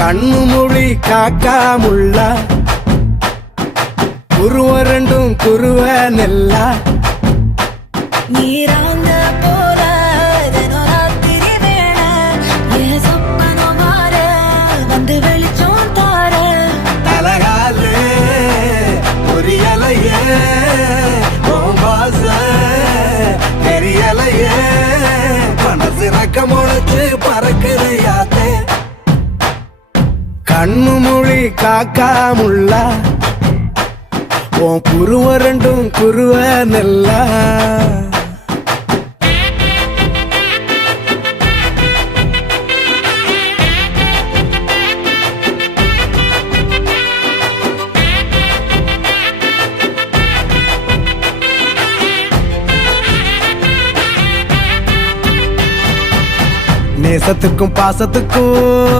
கண்ணு மொழி காக்காமுள்ள குருவ ரெண்டும் குருவ நெல்லா நீராங்க போல தினராத்திரி வேண என் சொப்பனம் மாற வந்து வெளிச்சம் தார தலகாலே பொரியலையே ஓம்பாச தெரியலையே மனசு ரக்க முளைச்சு பறக்குறையாத்தே கண்ணு மொழி காக்காமுள்ள உன் குருவ ரெண்டும் குருவ நெல்லா நேசத்துக்கும் பாசத்துக்கும்